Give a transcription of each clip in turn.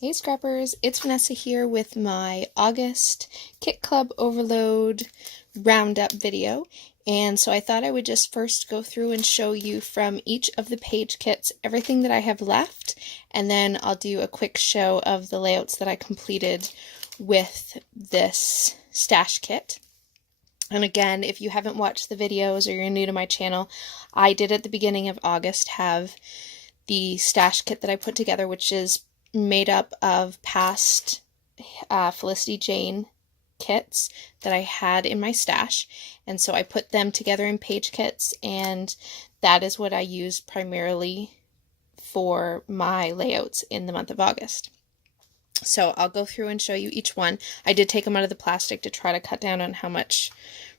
Hey Scrappers, it's Vanessa here with my August Kit Club Overload Roundup video. And so I thought I would just first go through and show you from each of the page kits everything that I have left, and then I'll do a quick show of the layouts that I completed with this stash kit. And again, if you haven't watched the videos or you're new to my channel, I did at the beginning of August have the stash kit that I put together, which is made up of past Felicity Jane kits that I had in my stash, and so I put them together in page kits, and that is what I used primarily for my layouts in the month of August. So I'll go through and show you each one. I did take them out of the plastic to try to cut down on how much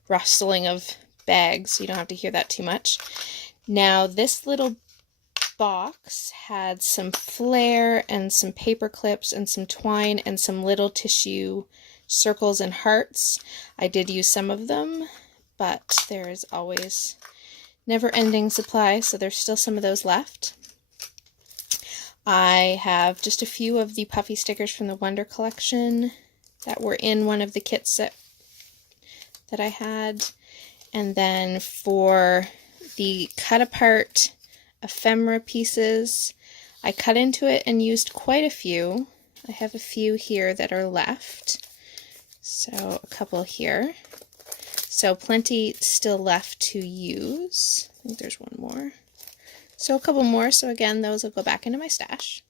rustling of bags, so you don't have to hear that too much. Now this little box had some flair and some paper clips and some twine and some little tissue circles and hearts. I did use some of them, but there is always never-ending supply, so there's still some of those left. I have just a few of the puffy stickers from the Wonder collection that were in one of the kits that I had. And then for the cut-apart ephemera pieces, I cut into it and used quite a few. I have a few here that are left, so a couple here. So plenty still left to use. I think there's one more. So a couple more, so again, those will go back into my stash.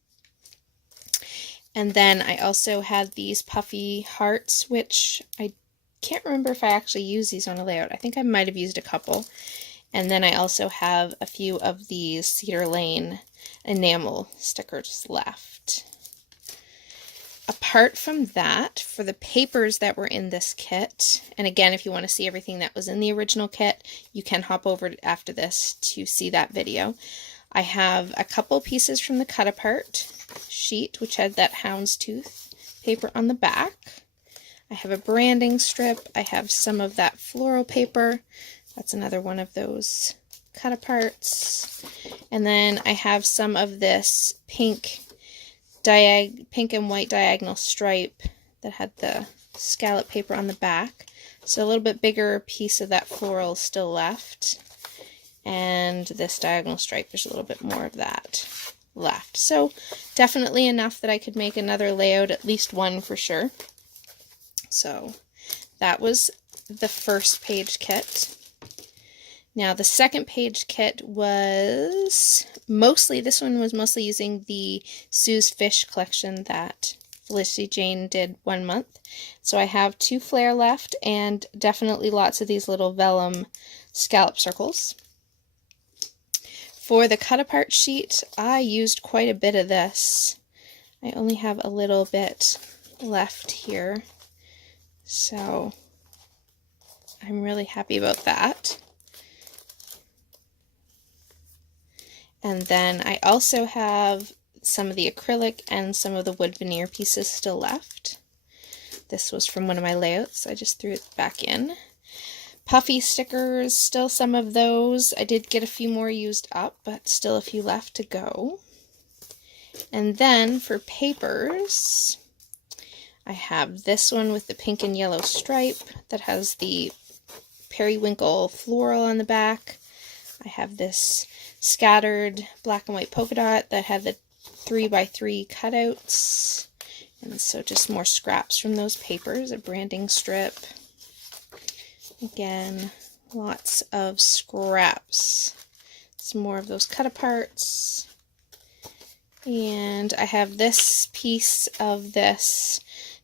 And then I also had these puffy hearts, which I can't remember if I actually used these on a layout. I think I might have used a couple. And then I also have a few of these Cedar Lane enamel stickers left. Apart from that, for the papers that were in this kit, and again, if you want to see everything that was in the original kit, you can hop over after this to see that video. I have a couple pieces from the cut-apart sheet, which had that houndstooth paper on the back. I have a branding strip. I have some of that floral paper. That's another one of those cut-aparts. And then I have some of this pink and white diagonal stripe that had the scallop paper on the back. So a little bit bigger piece of that floral still left. And this diagonal stripe, there's a little bit more of that left. So definitely enough that I could make another layout, at least one for sure. So that was the first page kit. Now the second page kit was this one was mostly using the Sue's Fish collection that Felicity Jane did 1 month. So I have 2 flare left and definitely lots of these little vellum scallop circles. For the cut-apart sheet, I used quite a bit of this. I only have a little bit left here, so I'm really happy about that. And then I also have some of the acrylic and some of the wood veneer pieces still left. This was from one of my layouts, so I just threw it back in. Puffy stickers, still some of those. I did get a few more used up, but still a few left to go. And then for papers, I have this one with the pink and yellow stripe that has the periwinkle floral on the back. I have this scattered black and white polka dot that had the 3x3 cutouts. And so just more scraps from those papers, a branding strip. Again, lots of scraps. Some more of those cut-aparts. And I have this piece of this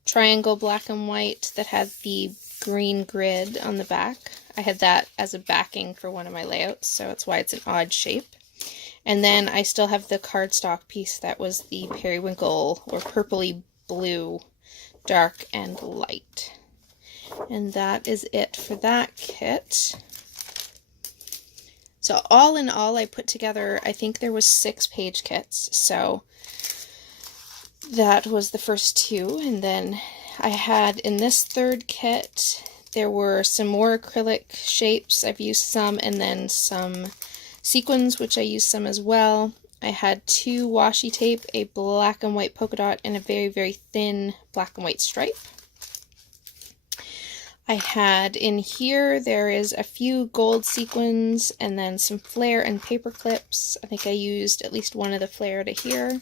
triangle black and white that had the green grid on the back. I had that as a backing for one of my layouts, so that's why it's an odd shape. And then I still have the cardstock piece that was the periwinkle or purpley blue, dark and light. And that is it for that kit. So all in all, I put together, I think there was 6 page kits. So that was the first 2. And then I had in this third kit, there were some more acrylic shapes. I've used some, and then some sequins, which I used some as well. I had 2 washi tape, a black and white polka dot, and a very, very thin black and white stripe. I had in here, there is a few gold sequins and then some flare and paper clips. I think I used at least one of the flare to here.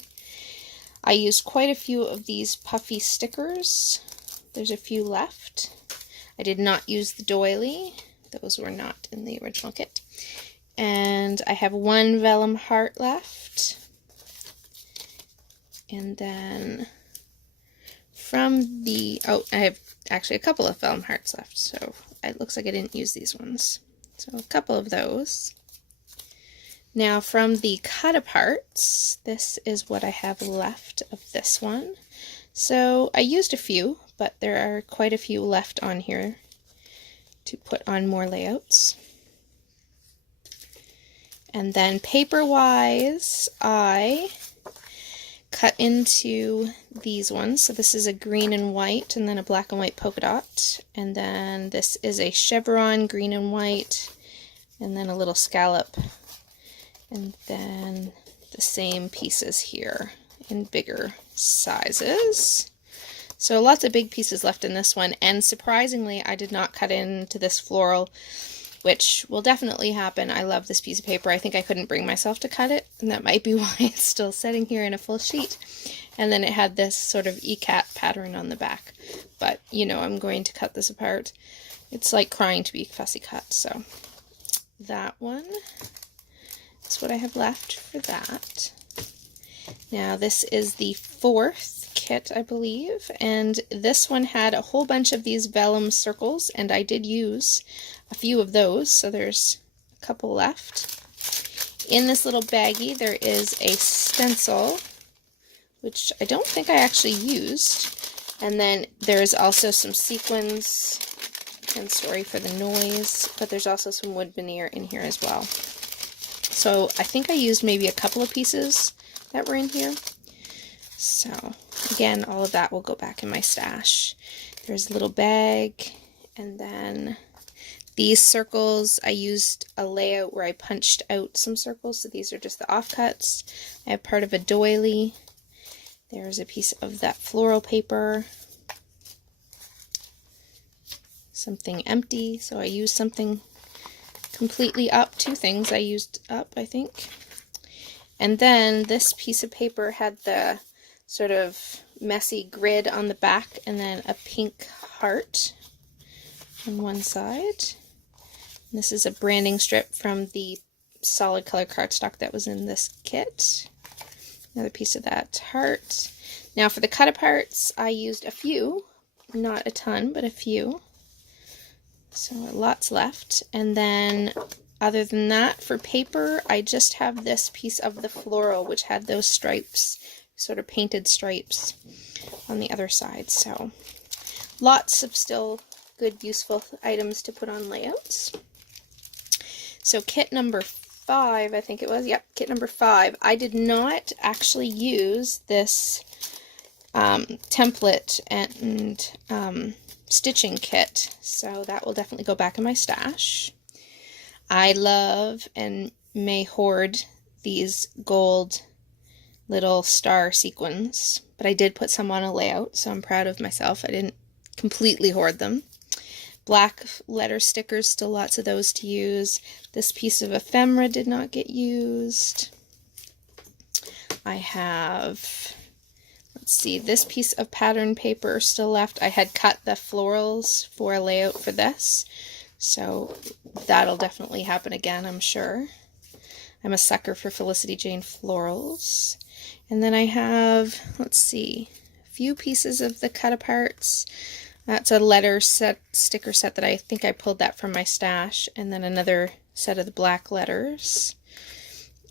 I used quite a few of these puffy stickers. There's a few left. I did not use the doily. Those were not in the original kit. And I have 1 vellum heart left. And then from the, oh, I have actually a couple of vellum hearts left, so it looks like I didn't use these ones. So a couple of those. Now from the cut-aparts, this is what I have left of this one. So I used a few, but there are quite a few left on here to put on more layouts. And then paper-wise, I cut into these ones. So this is a green and white, and then a black and white polka dot. And then this is a chevron, green and white, and then a little scallop. And then the same pieces here in bigger sizes. So lots of big pieces left in this one, and surprisingly I did not cut into this floral, which will definitely happen. I love this piece of paper. I think I couldn't bring myself to cut it, and that might be why it's still sitting here in a full sheet. And then it had this sort of ECAT pattern on the back. But, you know, I'm going to cut this apart. It's like crying to be fussy cut, so that one is what I have left for that. Now this is the 4th kit, I believe, and this one had a whole bunch of these vellum circles, and I did use a few of those, so there's a couple left. In this little baggie there is a stencil, which I don't think I actually used, and then there's also some sequins, and sorry for the noise, but there's also some wood veneer in here as well. So I think I used maybe a couple of pieces that were in here. So again, all of that will go back in my stash. There's a little bag, and then these circles, I used a layout where I punched out some circles, so these are just the offcuts. I have part of a doily. There's a piece of that floral paper. Something empty, so I used something completely up. 2 things I used up, I think. And then this piece of paper had the sort of messy grid on the back, and then a pink heart on one side. And this is a branding strip from the solid color cardstock that was in this kit. Another piece of that heart. Now for the cut-aparts, I used a few, not a ton, but a few. So lots left. And then other than that, for paper, I just have this piece of the floral, which had those stripes, sort of painted stripes on the other side. So lots of still good, useful items to put on layouts. So kit number 5, I think it was. Yep, kit number 5. I did not actually use this template and stitching kit, so that will definitely go back in my stash. I love and may hoard these gold little star sequins, but I did put some on a layout, so I'm proud of myself. I didn't completely hoard them. Black letter stickers, still lots of those to use. This piece of ephemera did not get used. I have, let's see, this piece of pattern paper still left. I had cut the florals for a layout for this, so that'll definitely happen again, I'm sure. I'm a sucker for Felicity Jane florals. And then I have, let's see, a few pieces of the cut-aparts. That's a letter set, sticker set that I think I pulled that from my stash. And then another set of the black letters.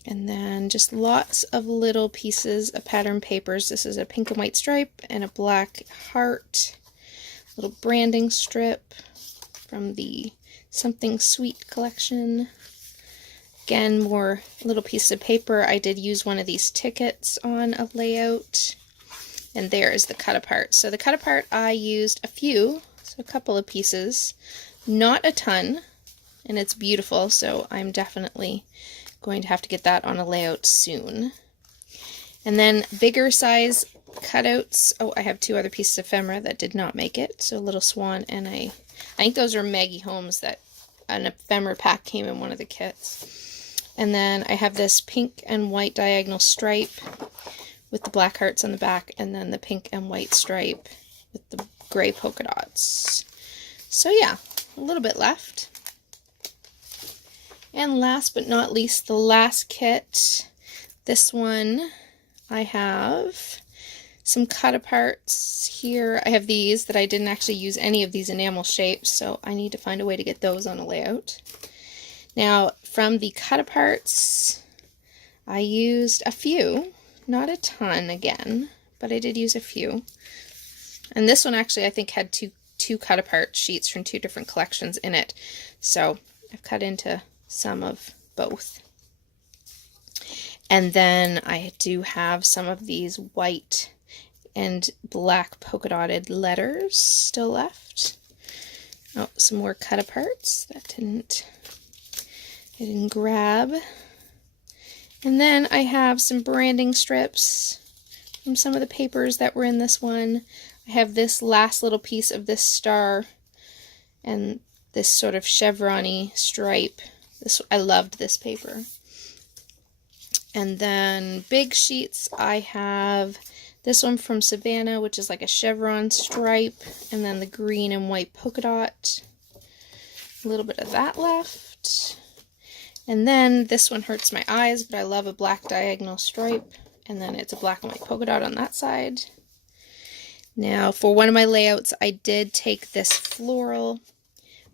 And then just lots of little pieces of pattern papers. This is a pink and white stripe and a black heart. Little branding strip from the Something Sweet collection. Again, more little pieces of paper. I did use one of these tickets on a layout. And there is the cut-apart. So the cut-apart I used a few, so a couple of pieces. Not a ton, and it's beautiful, so I'm definitely going to have to get that on a layout soon. And then bigger size cutouts. Oh, I have 2 other pieces of ephemera that did not make it. So a little swan, and I think those are Maggie Holmes, that an ephemera pack came in one of the kits. And then I have this pink and white diagonal stripe with the black hearts on the back, and then the pink and white stripe with the gray polka dots. So yeah, a little bit left. And last but not least, the last kit. This one, I have some cut aparts here. I have these that I didn't actually use any of these enamel shapes, so I need to find a way to get those on a layout. Now, from the cut aparts, I used a few, not a ton again, but I did use a few. And this one actually I think had two cut apart sheets from 2 different collections in it. So I've cut into some of both. And then I do have some of these white and black polka dotted letters still left. Oh, some more cut aparts that I didn't grab. And then I have some branding strips from some of the papers that were in this one. I have this last little piece of this star and this sort of chevron-y stripe. I loved this paper. And then big sheets, I have this one from Savannah, which is like a chevron stripe, and then the green and white polka dot. A little bit of that left. And then this one hurts my eyes, but I love a black diagonal stripe, and then it's a black and white polka dot on that side. Now, for one of my layouts, I did take this floral,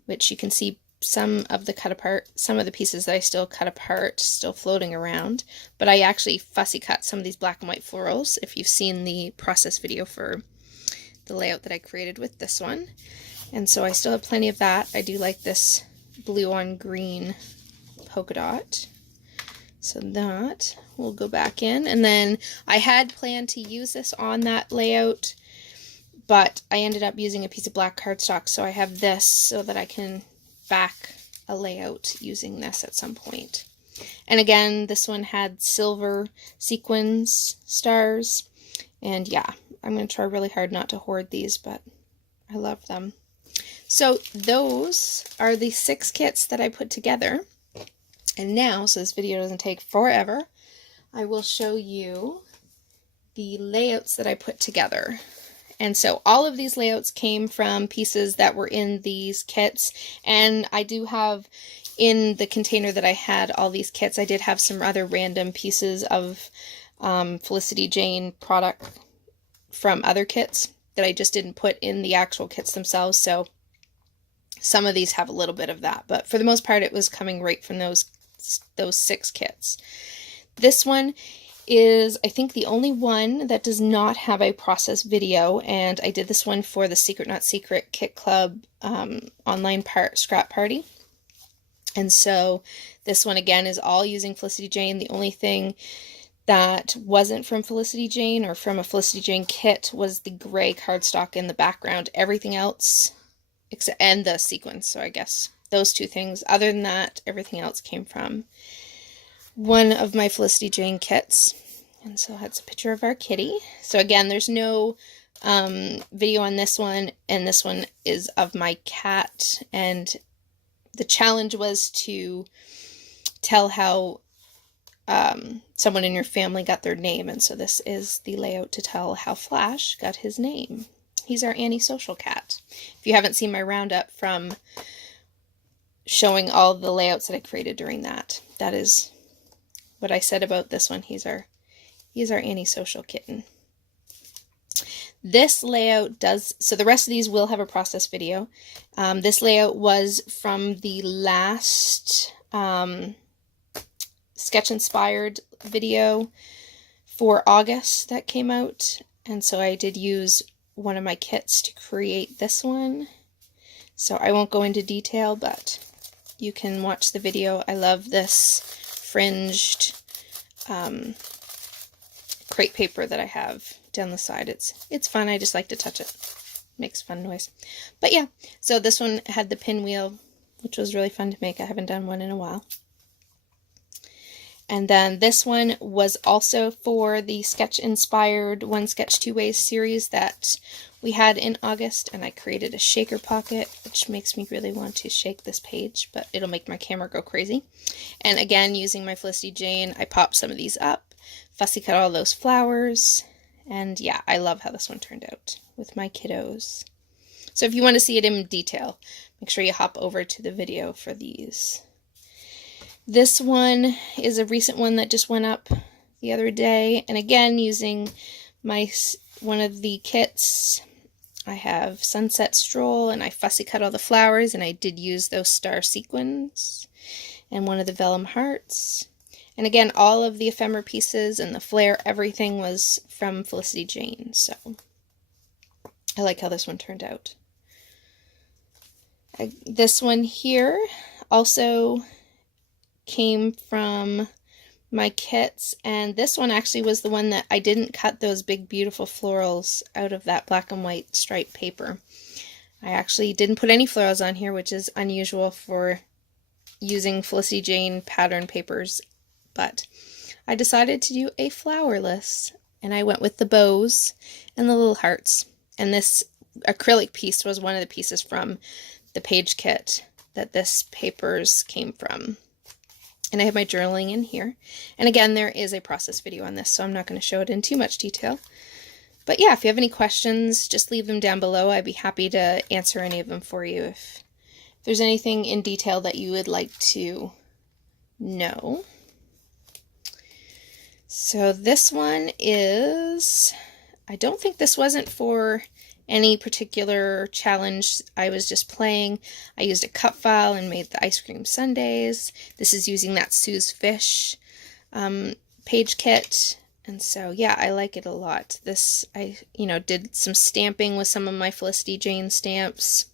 which you can see some of the pieces that I still cut apart, still floating around, but I actually fussy cut some of these black and white florals, if you've seen the process video for the layout that I created with this one. And so I still have plenty of that. I do like this blue on green polka dot. So that will go back in. And then I had planned to use this on that layout, but I ended up using a piece of black cardstock, so I have this so that I can back a layout using this at some point. And again, this one had silver sequins stars, and yeah, I'm going to try really hard not to hoard these, but I love them. So those are the 6 kits that I put together. And now, so this video doesn't take forever, I will show you the layouts that I put together. And so all of these layouts came from pieces that were in these kits, and I do have in the container that I had all these kits, I did have some other random pieces of Felicity Jane product from other kits that I just didn't put in the actual kits themselves, so some of these have a little bit of that, but for the most part it was coming right from those 6 kits. This one is, I think, the only one that does not have a process video, and I did this one for the Secret Not Secret Kit Club online scrap party. And so this one again is all using Felicity Jane. The only thing that wasn't from Felicity Jane or from a Felicity Jane kit was the gray cardstock in the background. Everything else, and the sequins, so I guess those 2 things. Other than that, everything else came from one of my Felicity Jane kits. And so that's a picture of our kitty. So again, there's no video on this one, and this one is of my cat, and the challenge was to tell how someone in your family got their name, and so this is the layout to tell how Flash got his name. He's our antisocial cat. If you haven't seen my roundup from showing all the layouts that I created during that, that is what I said about this one. He's our antisocial kitten. This layout does, so the rest of these will have a process video. This layout was from the last sketch inspired video for August that came out, and so I did use one of my kits to create this one. So I won't go into detail, but you can watch the video. I love this fringed crepe paper that I have down the side. It's fun. I just like to touch it. Makes fun noise. But yeah, so this one had the pinwheel, which was really fun to make. I haven't done one in a while. And then this one was also for the sketch-inspired One Sketch Two Ways series that we had in August, and I created a shaker pocket, which makes me really want to shake this page, but it'll make my camera go crazy. And again, using my Felicity Jane, I popped some of these up, fussy cut all those flowers, and yeah, I love how this one turned out with my kiddos. So if you want to see it in detail, make sure you hop over to the video for these. This one is a recent one that just went up the other day, and again, using one of the kits. I have Sunset Stroll, and I fussy cut all the flowers, and I did use those star sequins, and one of the vellum hearts. And again, all of the ephemera pieces and the flare, everything was from Felicity Jane, so I like how this one turned out. This one here also came from my kits, and this one actually was the one that I didn't cut those big beautiful florals out of that black and white striped paper. I actually didn't put any florals on here, which is unusual for using Felicity Jane pattern papers, but I decided to do a flowerless, and I went with the bows and the little hearts. And this acrylic piece was one of the pieces from the page kit that this papers came from. And I have my journaling in here. And again, there is a process video on this, so I'm not going to show it in too much detail. But yeah, if you have any questions, just leave them down below. I'd be happy to answer any of them for you if there's anything in detail that you would like to know. So this one is, I don't think this wasn't for any particular challenge. I was just playing. I used a cut file and made the ice cream sundaes. This is using that Sue's Fish page kit. And so, yeah, I like it a lot. This, I did some stamping with some of my Felicity Jane stamps.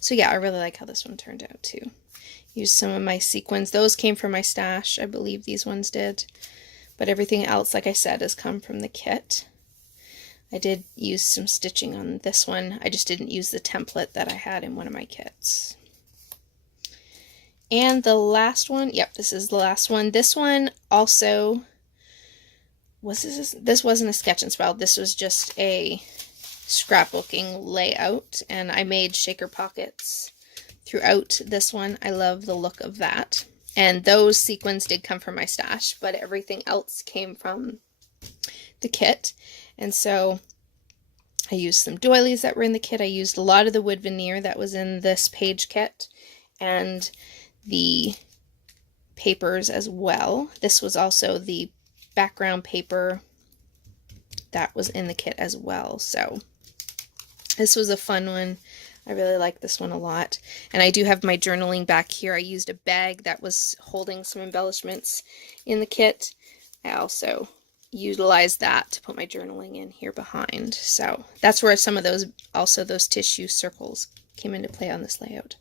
So yeah, I really like how this one turned out too. Used some of my sequins. Those came from my stash. I believe these ones did. But everything else, like I said, has come from the kit. I did use some stitching on this one. I just didn't use the template that I had in one of my kits. And the last one, yep, this is the last one. This one also, this wasn't a sketch and spell. This was just a scrapbooking layout, and I made shaker pockets throughout this one. I love the look of that. And those sequins did come from my stash, but everything else came from the kit. And so I used some doilies that were in the kit. I used a lot of the wood veneer that was in this page kit and the papers as well. This was also the background paper that was in the kit as well. So this was a fun one. I really like this one a lot. And I do have my journaling back here. I used a bag that was holding some embellishments in the kit. I also utilized that to put my journaling in here behind. So that's where some of those, also those tissue circles came into play on this layout.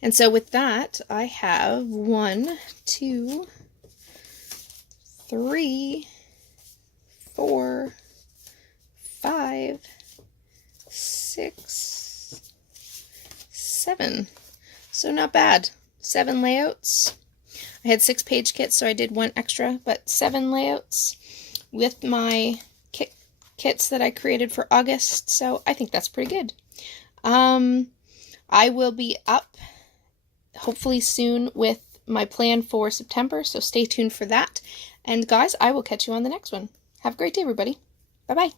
And so with that, I have 1, 2, 3, 4, 5, 6, 7. So not bad. 7 layouts. I had 6 page kits, so I did 1 extra, but 7 layouts with my kits that I created for August, so I think that's pretty good. I will be up hopefully soon with my plan for September, so stay tuned for that. And guys, I will catch you on the next one. Have a great day, everybody. Bye-bye.